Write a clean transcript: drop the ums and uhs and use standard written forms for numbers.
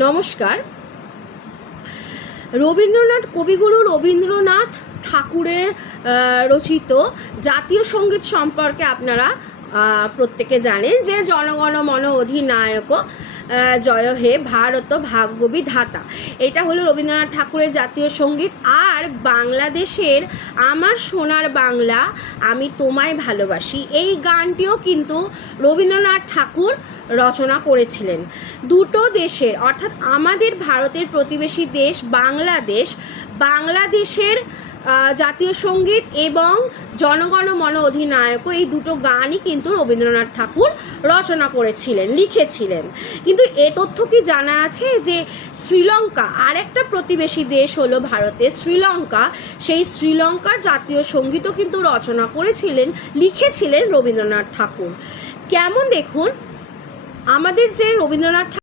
নমস্কার। রবীন্দ্রনাথ, কবিগুরু রবীন্দ্রনাথ ঠাকুরের রচিত জাতীয় সঙ্গীত সম্পর্কে আপনারা প্রত্যেকে জানেন যে জনগণ মন অধিনায়ক জয় হে ভারত ভাগ্য বিধাতা। এটা হলো রবীন্দ্রনাথ ঠাকুরের জাতীয় সঙ্গীত। আর বাংলাদেশের আমার সোনার বাংলা আমি তোমায় ভালোবাসি, এই গানটিও কিন্তু রবীন্দ্রনাথ ঠাকুর রচনা করেছিলেন। দুটো দেশের অর্থাৎ আমাদের ভারতের প্রতিবেশী দেশ বাংলাদেশের জাতীয় সঙ্গীত এবং জনগণ মন অধিনায়ক, এই দুটো গানই কিন্তু রবীন্দ্রনাথ ঠাকুর রচনা করেছিলেন, লিখেছিলেন। কিন্তু এ তথ্য কি জানা আছে যে শ্রীলঙ্কা, আর একটা প্রতিবেশী দেশ হলো ভারতের শ্রীলঙ্কা, সেই শ্রীলঙ্কার জাতীয় সঙ্গীতও কিন্তু রচনা করেছিলেন, লিখেছিলেন রবীন্দ্রনাথ ঠাকুর। কেমন দেখুন, আমাদের যে রবীন্দ্রনাথ